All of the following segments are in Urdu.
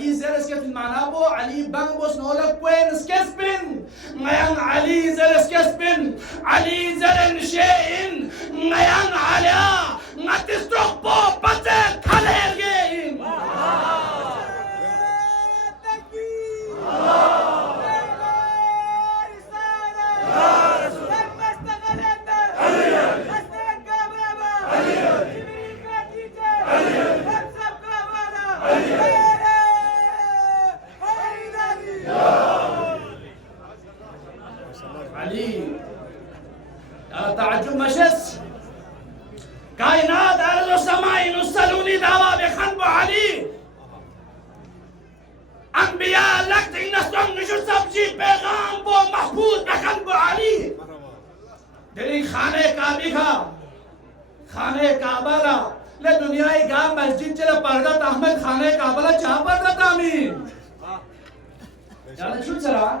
علي زرس كيف المعنابو علي بانبوس نقولك وين سكسبن غيان علي زرس كسبن علي زرن شيء غيان عليا غتستروك بو باتك هالهرجين علي أنا تعجب مشس كائنات أرض السماء ينسلوني دعوة بخنب علي أنبياء لك نسلم نشر سبجي پیغام بو محفوظ بخنب علي دری خانه کعبی کا خانه کعبہ لا دنیای کا مسجد چلا پردہ احمد خانه کعبہ چا پردہ تامین يعني شو ترى؟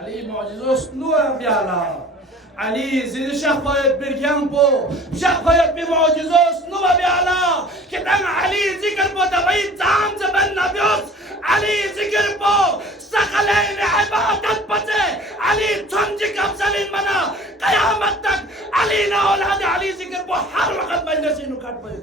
علي معجزوس نور بيالا علي زين شخصيت برجانبو شخصيت بمعجزوس نور بيالا كتان علي ذكر بو دبي زام زبن نبيوس علي ذكر بو سخلين عبادت بچه علي تنجي كبسلين منا قيامتك علي نا اولاد علي ذكر بو هر وقت مجلسينو كات بي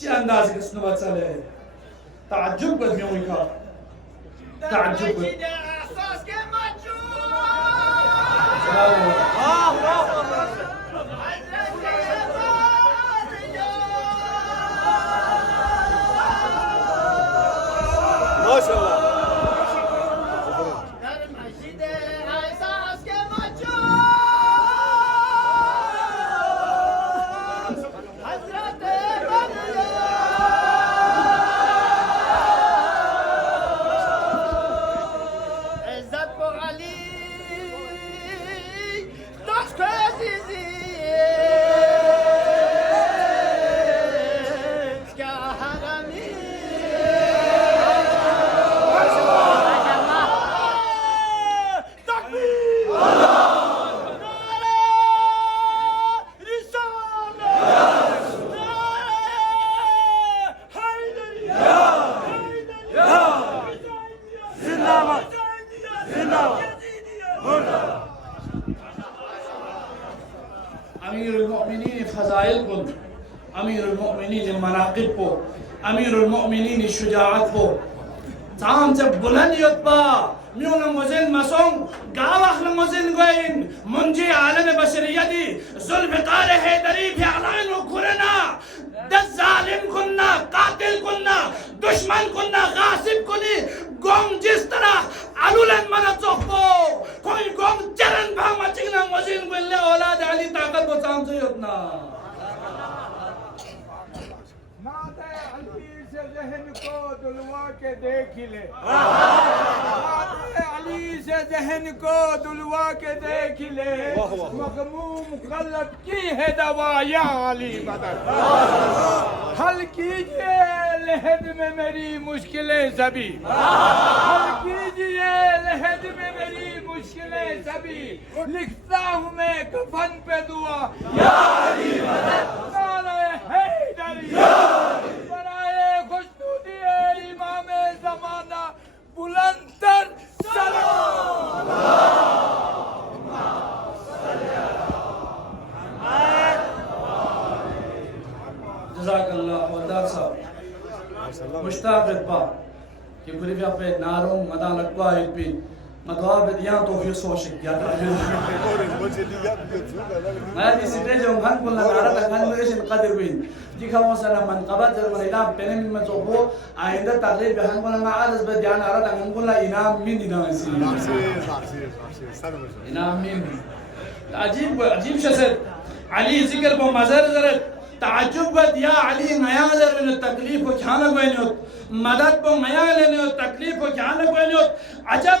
چه اندازی کس نوات ساله تعجب بد میوی کا تعجب بد احساس که ما شاء الله أمير المؤمنين فضائلكم أمير المؤمنين المناقبكم أمير المؤمنين الشجاعتكم تام جب بلند يتبا ميون مزين مسون قاوخ لمزين قوين منجي عالم بشريتي ذوالفقار حيدري في اعلان وكرنا دس ظالم كنا قاتل كنا دشمن كنا غاصب كني قوم جس طرح علولن منا تصفو کوئی قوم چرن بھاما چکنا مزين قوين لے اولاد علی طاقت بسام سيدنا ذہن کو دلوا کے دیکھ لے علی سے ذہن کو دلوا کے دیکھ لے مغموم قلب کی ہے دوا یا علی مدد حل کیجئے لحد میں میری مشکلیں سبھی حل کیجئے لحد میں میری مشکلیں سبھی لکھتا ہوں میں کفن پہ دعا یا علی مدد نعرہ حیدری امام زمانہ بلندر سلام جزاک اللہ ودار صاحب مشتاق رتبا کہ گلی بھی اپنے ناروں مدان لکوا ایک بھی مدعا بدیان توفیق سوشک یاد ما دي سيدجهم هن كلنا نعرف هن ايش القدر وين دي كم سنه من قبل من الى بين من مزوبو عند التقريب هن كلنا ما عارف بدي انا عرض هن كلنا انام مين انام انام مين عجيب عجيب شسد علي ذكر بو مزار زرت تعجبت يا علي نيالر التكليف وكان بينوت مدد بو نيالر التكليف وكان بينوت عجب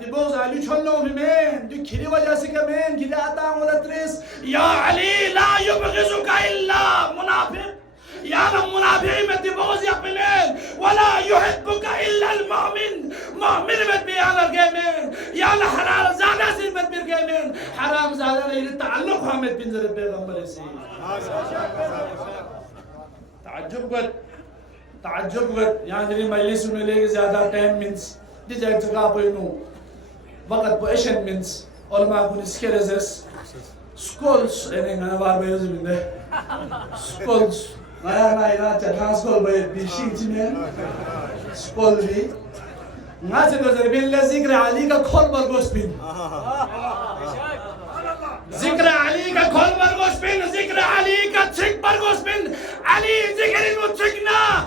دي بوز علي شلون بمين دي كيري وجاسك مين كده أتام ولا تريس يا علي لا يبغضك إلا منافق يا منافق مت بوز يا بمين ولا يحبك إلا المؤمن مؤمن مت بيانا الجيمين يا حلال زادة سين مت بالجيمين حرام زادة ليه التعلق هم مت بينزل البيغمبر سي تعجبت يعني اللي مجلس إنه ليه زيادة 10 minutes دي جاي تقابل إنه وقت بوشن منس أول ما أكون سكيرزس سكولز أنا بار بيوز منه سكولز أنا ترى سكول بيشين تمين سكول بي ما تقدر بين ذكر علي كخول برغوس بين ذكر علي كخول برغوس بين ذكر علي كتشك برغوس بين علي ذكر إنه تشكنا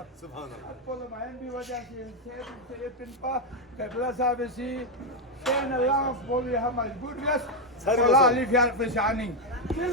أقول ما عندي وجه في تنفع قبل سابسي كان الله فولي هم الجوريس ولا علي في عرف شعني كل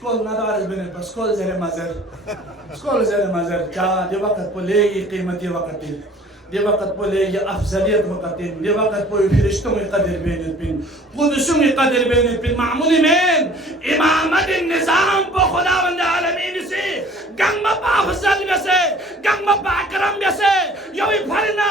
سكول نادر بني بس سكول زي مازر سكول زي مازر جا دي وقت بولي قيمتي وقتي دي وقت بولي أفضلية وقتي دي وقت بولي فرشتم يقدر بين البين قدسهم يقدر بين البين معمول من إمامة النظام بخدا من العالمين سي جنب أفضل بس جنب رب أكرم بيسه يوي فرنا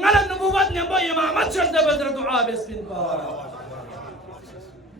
ngala nubuwat ne boy imamat shadda badr du'a bismin ba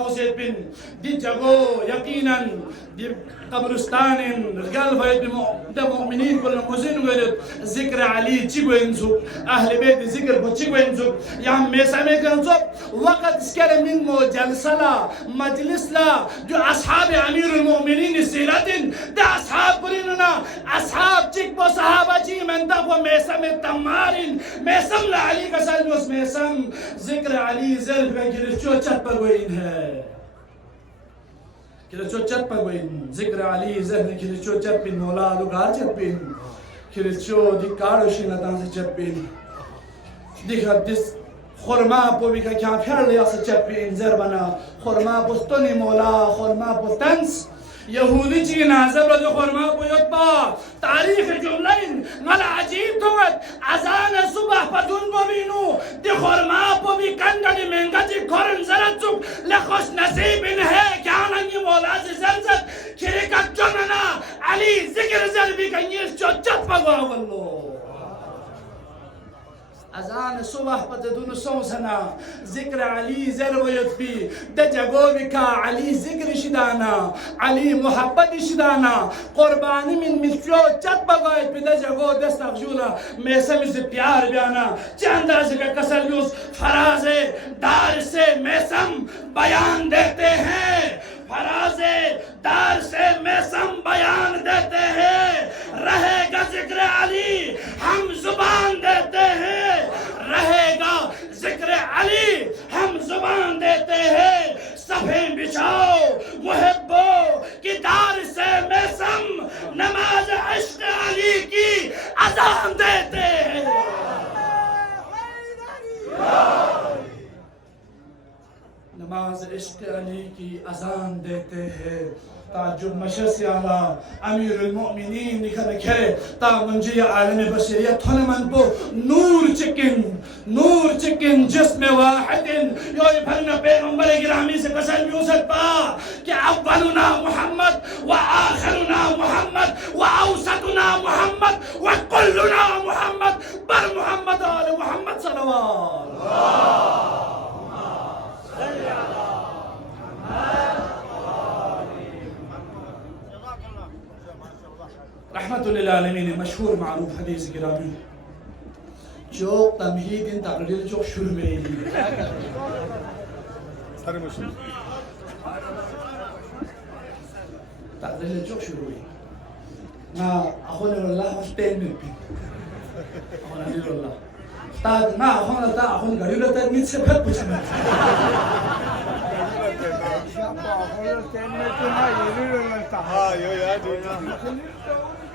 أوسيد بن دي جاغو يقينا دي قبرستان رجال فايد بمؤمنين كل مزين ولد ذكر علي تيغوينزو أهل بيت ذكر تيغوينزو يا مسامي كنزو وقت سكر من مو جلسة مجلس لا جو أصحاب أمير المؤمنين السيراتين ده أصحاب بريننا أصحاب تيغبو صحابة جي من دفو مسامي تمارين مسام لعلي كسالوس مسام ذكر علي زرف كيلو چت پگوین ہے كيلو چت پگوین ذکر علی ذهن كيلو چت بين مولا لوگار چت بين كيلو دي کاروشی نتان سے چت بين دیکھا دس خورما پوی کا کیا پھر لیا سے چت بين زربنا خورما پستونی مولا خورما پستنس يهودي جي نازل رجو خورما بيوتبا تاريخ جملين مال عجيب توت أذان الصبح بدون بمينو دي خورما بوبي كندا دي منغا دي كورن زرتوك لخوش نصيب إنها كانا ني مولا زنزت كيريكا جننا علي ذكر زلبي كنيش جو جت بغوا والله أذان الصبح بدون سوسنا ذكر علي زرويت بي دجاغوبكا علي ذكر شدانا علي محبت شدانا قرباني من مثلو چت بغايت بي دجاغو دستغجولا میسم سے پیار بیانا چند ذکر کسلیوس فراز دار سے میسم بیان دیتے ہیں فراز دار سے میسم بیان دیتے ہیں رہے گا ذکر علی ہم زبان دیتے ہیں رہے گا ذکر علی ہم زبان دیتے ہیں صفیں بچھاؤ محبوں کی دار سے میسم نماز عشق علی کی اذان دیتے ہیں نماز عشق علی کی اذان دیتے ہیں تعجب مشرسي على أمير المؤمنين نكره تا منجي عالم بشرية ثنمن بو نور چکن جسم واحد يو يفرنا پیغمبر گرامی سے قسم یوسف با کہ اولنا محمد وآخرنا محمد وأوسطنا محمد وكلنا محمد بر محمد آل محمد صلوات رحمة للعالمين مشهور معروف حديث جرامي جو تمهيد تقرير جو شروع ميلي تقرير جو شروع نا أخونا الله مستين من بي أخونا دير الله تا نا أخونا غريبة تدميت سبت بسمت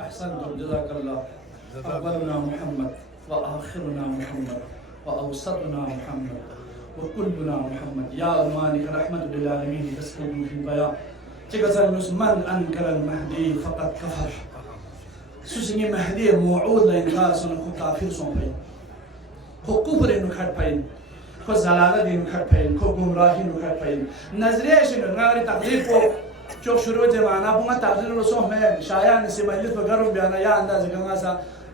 أحسنتم جزاك الله أولنا محمد وآخرنا محمد وأوسطنا محمد وكلنا محمد يا أماني رحمة للعالمين تسكن في البيان تقصر من أنكر المهدي فقد كفر سوسني مهدي موعود لإنكار سنة كافر صنفين خو كفر إنه كربين خو زلالة إنه كربين خو گمراهي إنه كربين نظريش إنه نغاري تقريبه شوف شروع جمعنا بوما تقرير رسوه من شايان سيبايلت بقرب بيانا يا أنداز كنغاسا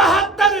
72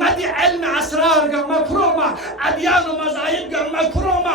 ngadi ilm asrar ga makruma adyan mazaib ga makruma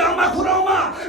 ga makruma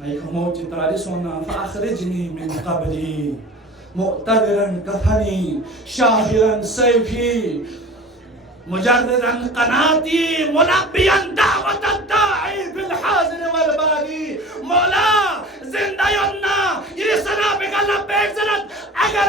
make موت تاريسونا فأخرجني من قبلي مؤتذرا كفني شاهرا سيفي مجردا قناتي ملبيا دعوة الداعي بالحاضر والبادي مولا زنده ينا يرسنا بقلب بيكسرت اگر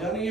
يعني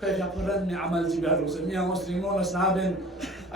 كيف يقرن عمل جبال وسميها مسلمون سنابن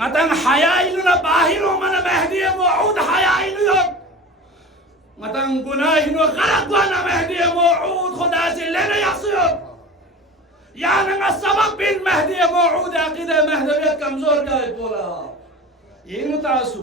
ngatan hayainu na bahiro man mahdi mauud hayainu ngatan gunainu ghalaqwa na mahdi mauud khuda se lena yaqsiyot yani nga sabab bin mahdi mauud aqida mahdawiyat kamzor gaay bola yinu taasu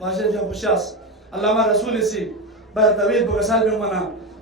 basha ja bushas allama rasul si bar tawil bugasal bi mana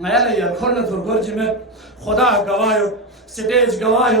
ngayala ya khorna thurgor jimet khuda gawayo stage gawayo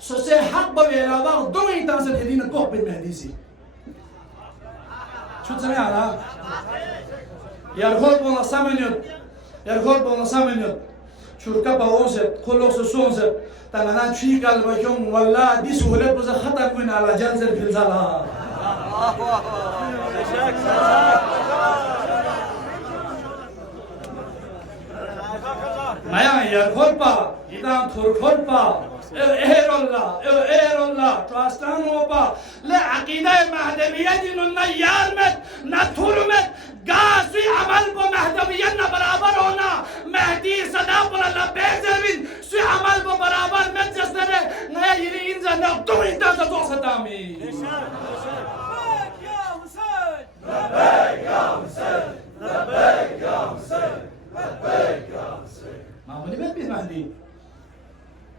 so se haq ba wela ba do intansan edina ko bin hadisi شو تسمع على يا الخوف والله سامنيو يركول بونسامنيت شركة بونسة كله سونسة تنانا شيء قال بيوم والله دي سهولة بس خطر من على جنزر في الزلا ما يركول با إذا تركول با إير الله تواستانو با لا عقيدة مهدوية دين يارمت نتورمت قاسي عمل بو مهدوية برابر هنا مهدي صدا بلا لبيزر بين سي عمل بو برابر متجسنه نيا يري إنزا نقطو إنتا تدو ستامي لبيك يا حسين لبيك يا حسين لبيك يا حسين لبيك يا حسين ما بني بيت بيت مهدي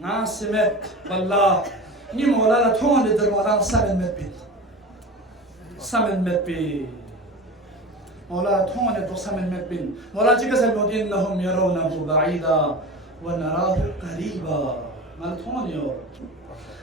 ناسمت والله ني مولا تون لدروانا سمن مت بي مولا تون لدر سمن مت بي مولا جيكس المدين انهم يرونه بعيدا ونراه قريبا مال تون يو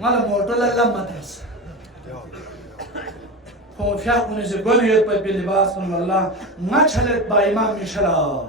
Mala mortala lammatas. Como fiar con ese buen y el papel de bas con Allah, machalet ba imam mishra.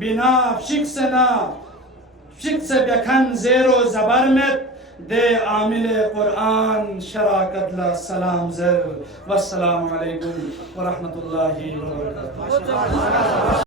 بنا شخص بكن زيرو زبرمت دي عامل قرآن شراكت لا سلام زر والسلام عليكم ورحمة الله وبركاته.